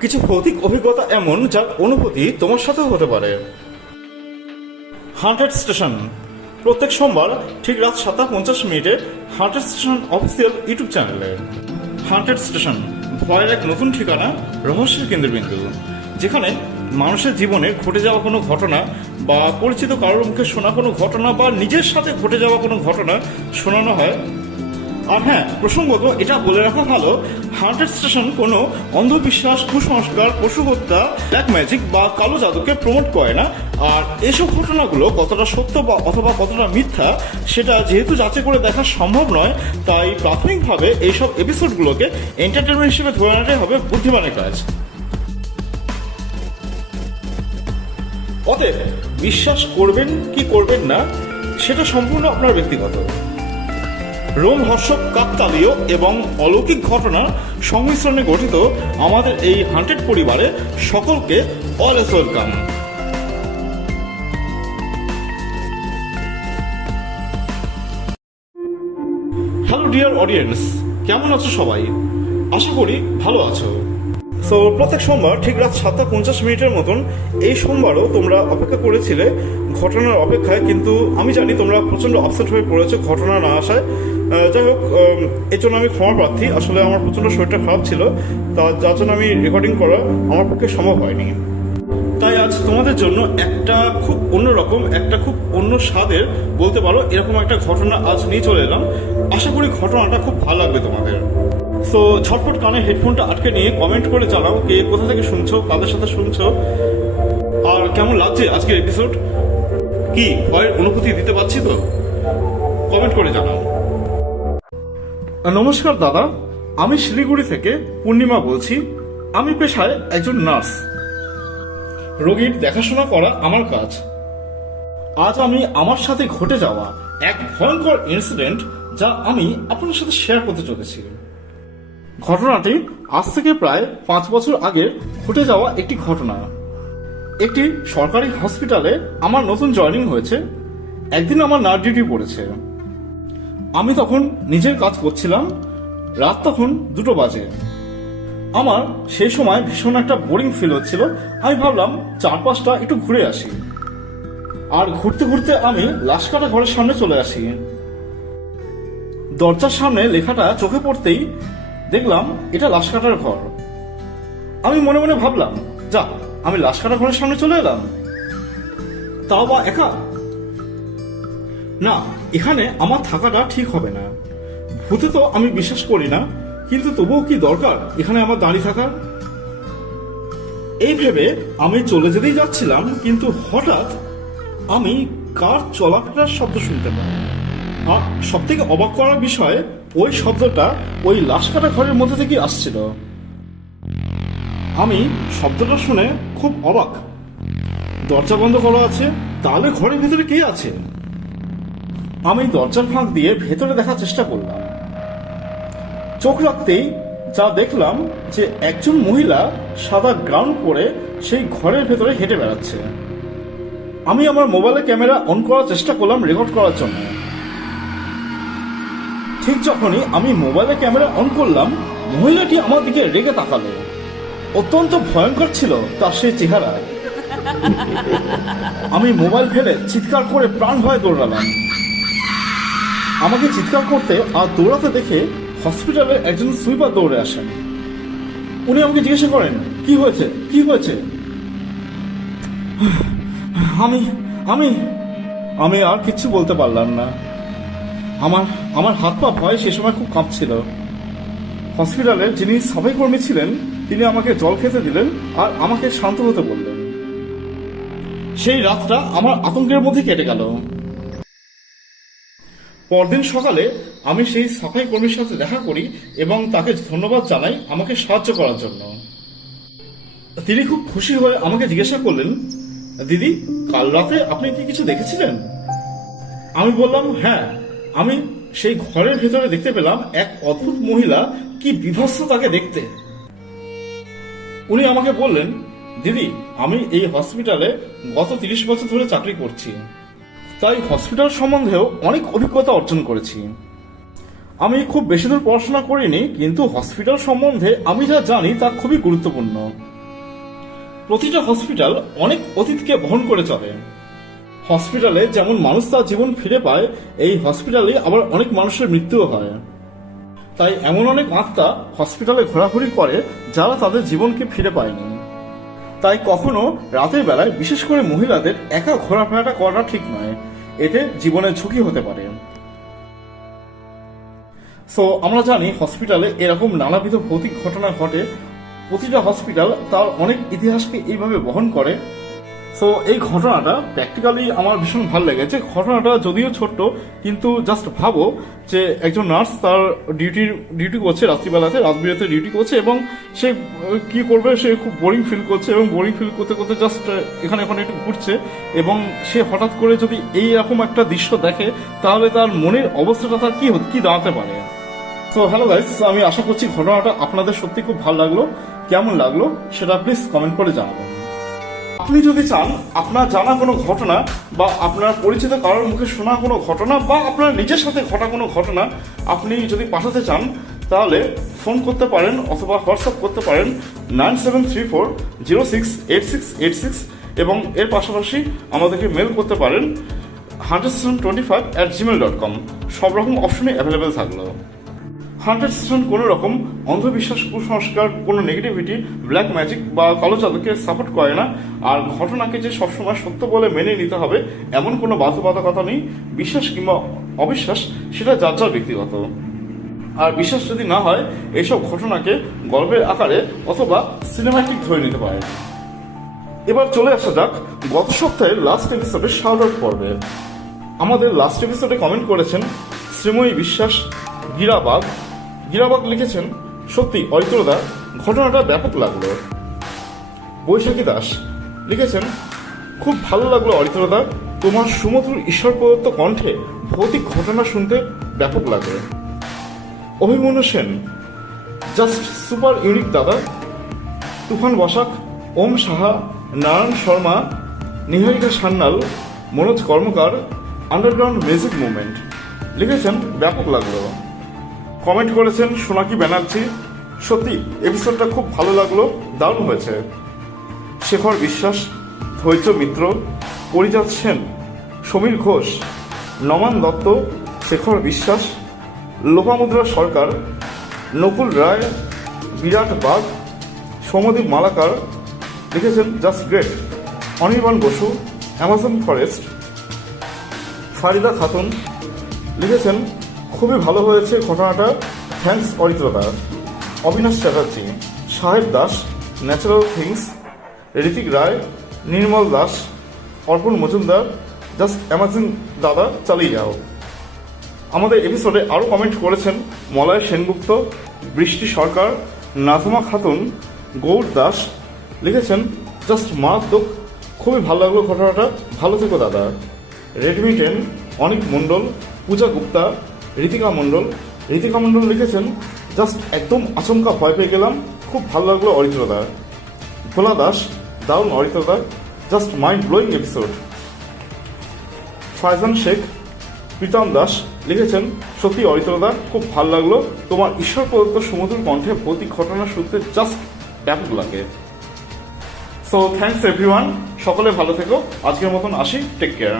কিছু ভৌতিক অভিজ্ঞতা এমন যার অনুভূতি তোমার সাথেও হতে পারে। হান্ড্রেড স্টেশন প্রত্যেক সোমবার ঠিক রাত সাতটা পঞ্চাশ মিনিটে হান্ড্রেড স্টেশন অফিসিয়াল ইউটিউব চ্যানেলে হান্ড্রেড স্টেশন ভয়ের এক নতুন ঠিকানা, রহস্যের কেন্দ্রবিন্দু, যেখানে মানুষের জীবনে ঘটে যাওয়া কোনো ঘটনা বা পরিচিত কারোর মুখে শোনা কোনো ঘটনা বা নিজের সাথে ঘটে যাওয়া কোনো ঘটনা শোনানো হয়। আর হ্যাঁ প্রসঙ্গত এটা বলে রাখা ভালো হান্ড্রেড স্টেশন কোনো অন্ধবিশ্বাস, কুসংস্কার, পশু হত্যা ব্ল্যাক ম্যাজিক বা কালো জাদুকে প্রমোট করে না। আর এসব ঘটনাগুলো কতটা সত্য বা অথবা কতটা মিথ্যা, সেটা যেহেতু যাচাই করে দেখা সম্ভব নয়, তাই প্রাথমিকভাবে এইসব এপিসোডগুলোকে এন্টারটেনমেন্ট হিসেবে ধরে নেওয়াটাই হবে বুদ্ধিমানের কাজ। অতএব, বিশ্বাস করবেন কি করবেন না, সেটা সম্পূর্ণ আপনার ব্যক্তিগত। রোমহর্ষক কাকতালীয় এবং অলৌকিক ঘটনার সংমিশ্রণে গঠিত আমাদের এই হান্টেড পরিবারে সকলকে all is welcome. Hello dear audience, কেমন আছো সবাই? আশা করি ভালো আছো। সো প্রত্যেক সোমবার ঠিক রাত সাতটা পঞ্চাশ মিনিটের মতন এই সোমবারও তোমরা অপেক্ষা করেছিলে ঘটনার অপেক্ষায়, কিন্তু আমি জানি তোমরা প্রচণ্ড আপসেট হয়ে পড়েছো ঘটনা না আসায়। যাই হোক এর জন্য আমি ক্ষমা প্রার্থী। আসলে আমার প্রচণ্ড শরীরটা খারাপ ছিল, তা যার জন্য আমি রেকর্ডিং করা আমার পক্ষে সম্ভব হয়নি। আজ তোমাদের জন্য একটা খুব অন্যরকম একটা খুব অন্য স্বাদের বলতে পারো, এরকম একটা ঘটনা আজ নিয়ে চলে এলাম। আশা করি ঘটনাটা খুব ভালো লাগবে তোমাদের। সো ঝটপট কানে হেডফোনটা আটকে নিয়ে কমেন্ট করে জানাও কে কোথা থেকে শুনছো, কাদের সাথে শুনছো। আর কেমন লাগছে আজকের এপিসোড কি, ভয়ের অনুভূতি দিতে পারছি তো? কমেন্ট করে জানাও। নমস্কার দাদা, আমি শিলিগুড়ি থেকে পূর্ণিমা বলছি। আমি পেশায় একজন নার্স। রোগীর দেখাশোনা করা আমার কাজ। আজ আমি আমার সাথে ঘটে যাওয়া এক ভয়ঙ্কর ইনসিডেন্ট যা আমি আপনার সাথে শেয়ার করতে চলেছি। ঘটনাটি আজ থেকে প্রায় পাঁচ বছর আগে ঘটে যাওয়া একটি ঘটনা। একটি সরকারি হসপিটালে আমার নতুন জয়েনিং হয়েছে। একদিন আমার নার্ভ ডিউটি পড়েছে। আমি তখন নিজের কাজ করছিলাম। রাত তখন দুটো বাজে। আমার সেই সময় ভীষণ একটা বোরিং ফিল হচ্ছিল। আমি ভাবলাম, চারপাশটা একটু ঘুরে আসি। আর ঘুরতে ঘুরতে আমি লাশকাটা ঘরের সামনে চলে আসি। দরজার সামনে লেখাটা চোখে পড়তেই দেখলাম, এটা লাশকাটার ঘর। আমি মনে মনে ভাবলাম, যা, আমি লাশকাটা ঘরের সামনে চলে এলাম। তাও বা একা? না, এখানে আমার থাকাটা ঠিক হবে না। ভূতে তো আমি বিশ্বাস করি না। কিন্তু তবুও কি দরকার? এখানে আমার দাঁড়িয়ে থাকার? এই ভেবে আমি চলে যেতেই যাচ্ছিলাম, কিন্তু হঠাৎ আমি কার চলাফেরার শব্দ শুনতে পাই। আর সব থেকে অবাক করার বিষয়, ওই শব্দটা ওই লাশ কাটা ঘরের মধ্যে থেকে আসছিল। আমি শব্দটা শুনে খুব অবাক। দরজা বন্ধ করা আছে, তাহলে ঘরের ভেতরে কে আছে? আমি দরজার ফাঁক দিয়ে ভেতরে দেখার চেষ্টা করলাম। চোখ রাখতেই যা দেখলাম যে একজন মহিলা সাদা গ্রাউন্ড পরে সেই ঘরের ভেতরে হেঁটে বেড়াচ্ছে। আমি আমার মোবাইলে ক্যামেরা অন করার চেষ্টা করলাম রেকর্ড করার জন্য। ঠিক যখনই আমি মোবাইলে ক্যামেরা অন করলাম, মহিলাটি আমার দিকে রেগে তাকালো। অত্যন্ত ভয়ঙ্কর ছিল তার সেই চেহারা। আমি মোবাইল ফেলে চিৎকার করে প্রাণ ভয় দৌড়ালাম। আমাকে চিৎকার করতে আর দৌড়াতে দেখে হসপিটালের একজন সুইপার দৌড়ে আসেন। উনি আমাকে জিজ্ঞাসা করেন, কি হয়েছে? কি হয়েছে? আমি আমি আমি আর কিছু বলতে পারলাম না। আমার আমার হাত পা ভয় সে সময় খুব কাঁপছিল। হসপিটালের যিনি সাফাই কর্মী ছিলেন, তিনি আমাকে জল খেতে দিলেন আর আমাকে শান্ত হতে বললেন। সেই রাতটা আমার আতঙ্কের মধ্যে কেটে গেল। পরদিন সকালে আমি সেই সাফাই কর্মীর সাথে দেখা করি এবং তাকে ধন্যবাদ জানাই আমাকে সাহায্য করার জন্য। তিনি খুব খুশি হয়ে আমাকে জিজ্ঞাসা করলেন, দিদি, কাল রাতে আপনি কি কিছু দেখেছিলেন? আমি বললাম হ্যাঁ আমি সেই ঘরের ভেতরে দেখতে পেলাম এক অদ্ভুত মহিলা কি বিভৎস তাকে দেখতে। উনি আমাকে বললেন, দিদি, আমি এই হসপিটালে গত তিরিশ বছর ধরে চাকরি করছি। তাই হসপিটাল সম্বন্ধেও অনেক অভিজ্ঞতা অর্জন করেছি। আমি খুব বেশি দূর পড়াশোনা করিনি, কিন্তু হসপিটাল সম্বন্ধে আমি যা জানি তা খুবই গুরুত্বপূর্ণ। প্রতিটা হসপিটাল অনেক অতীতকে বহন করে চলে। হসপিটালে যেমন মানুষ তার জীবন ফিরে পায়, এই হসপিটালে আবার অনেক মানুষের মৃত্যুও হয়। তাই এমন অনেক আত্মা হসপিটালে ঘোরাঘুরি করে যারা তাদের জীবনকে ফিরে পায়নি। তাই কখনো রাতের বেলায় বিশেষ করে মহিলাদের একা ঘোরাফেরাটা করা ঠিক নয়। এতে জীবনের ঝুঁকি হতে পারে। সো আমরা জানি হসপিটালে এরকম নানাবিধ ভৌতিক ঘটনা ঘটে। প্রতিটা হসপিটাল তার অনেক ইতিহাসকে এইভাবে বহন করে। সো এই ঘটনাটা প্র্যাকটিক্যালি আমার ভীষণ ভালো লেগেছে। ঘটনাটা যদিও ছোট্ট, কিন্তু জাস্ট ভাবো যে একজন নার্স তার ডিউটির ডিউটি করছে রাত্রিবেলাতে রাত বিরাতে ডিউটি করছে এবং সে কি করবে? সে খুব বোরিং ফিল করছে এবং বোরিং ফিল করতে করতে জাস্ট এখানে ওখানে একটু ঘুরছে এবং সে হঠাৎ করে যদি এই রকম একটা দৃশ্য দেখে, তাহলে তার মনের অবস্থাটা তার কি কি দাঁড়াতে পারে? তো হ্যালো গাইস আমি আশা করছি ঘটনাটা আপনাদের সত্যি খুব ভালো লাগল। কেমন লাগল সেটা প্লিজ কমেন্ট করে জানাবেন। আপনি যদি চান, আপনার জানা কোনো ঘটনা বা আপনার পরিচিত কারোর মুখে শোনা কোনো ঘটনা বা আপনার নিজের সাথে ঘটা কোনো ঘটনা আপনি যদি পাঠাতে চান, তাহলে ফোন করতে পারেন অথবা হোয়াটসঅ্যাপ করতে পারেন nine seven three four zero six eight six eight six এবং এর পাশাপাশি আমাদেরকে মেল করতে পারেন hundred seven twenty five at Gmail dot com. সব রকম অপশনই অ্যাভেলেবেল থাকল। হান্ড্রেড পার্সেন্ট কোনো রকম অন্ধবিশ্বাস, কুসংস্কার, কোনো নেগেটিভিটি ব্ল্যাক ম্যাজিক বা কালো জাদুকে সাপোর্ট করে না। আর ঘটনাকে যে সবসময় সত্য বলে মেনে নিতে হবে, এমন কোনো বাধ্যবাধকতা নেই, বিশ্বাস কিংবা অবিশ্বাস, সেটা যার যার ব্যক্তিগত। আর বিশ্বাস যদি না হয়, এইসব ঘটনাকে গল্পের আকারে অথবা সিনেমাটিক ধরে নিতে পারে। এবার চলে আসা যাক গত সপ্তাহের লাস্ট এপিসোডের শাউট পর্বে। আমাদের লাস্ট এপিসোডে কমেন্ট করেছেন শ্রীময়ী বিশ্বাস গিরাবাগ। গিরাবাগ লিখেছেন সত্যি, অরিত্রদা, ঘটনাটা ব্যাপক লাগল। বৈশাখী দাস লিখেছেন, খুব ভালো লাগল অরিত্রদা, তোমার সুমধুর ঈশ্বর প্রদত্ত কণ্ঠে ভৌতিক ঘটনা শুনতে ব্যাপক লাগে Abhimanyu Sen, just super unique দাদা, Toofan Basak, Om Saha, Narayan Sharma, Niharika Sanyal, Manoj Karmakar, underground music movement. লিখেছেন, ব্যাপক লাগল। কমেন্ট করেছেন সোনাকি ব্যানার্জি। সত্যি এপিসোডটা খুব ভালো লাগল, দারুণ হয়েছে। শেখর বিশ্বাস, ধৈর্য মিত্র, পরিজাত সেন, সমীর ঘোষ, নমান দত্ত, শেখর বিশ্বাস লোপামুদ্রা সরকার, নকুল রায়, বিরাট বাগ সমদীপ মালাকার, লিখেছেন just great. Anirban Basu, Amazon forest, Farida Khatun, লিখেছেন খুবই ভালো হয়েছে ঘটনাটা। Thanks অরিত্রদা। Abinash Chatterjee, Saheb Das natural things Ritik Roy, Nirmal Das, Arpan Majumdar just Amazon দাদা, চালিয়ে যাও। আমাদের এপিসোডে আরও কমেন্ট করেছেন মলয় সেনগুপ্ত, বৃষ্টি সরকার, নাজমা খাতুন, গৌর দাস। লিখেছেন জাস্ট মারাত্মক, খুবই ভালো লাগল ঘটনাটা। ভালো থেকো দাদা। Redmi ten Anik Mondal, Puja Gupta Ritika Mondal. Ritika Mondal লিখেছেন, জাস্ট একদম আচমকা ভয় পেয়ে গেলাম। খুব ভালো লাগল অরিত্রদা ভোলা দাস, দারুণ অরিত্রদা just mind blowing episode Faizan Sheikh, Pritam Das লিখেছেন, সত্যি অরিত্রদা খুব ভালো লাগল। তোমার ঈশ্বর প্রদত্ত সমুদ্র কণ্ঠে ভৌতিক ঘটনা শুনতে জাস্ট ব্যাপক লাগে। সো থ্যাংকস এভরিওয়ান সকলে ভালো থেকো। আজকের মতন আসি। Take care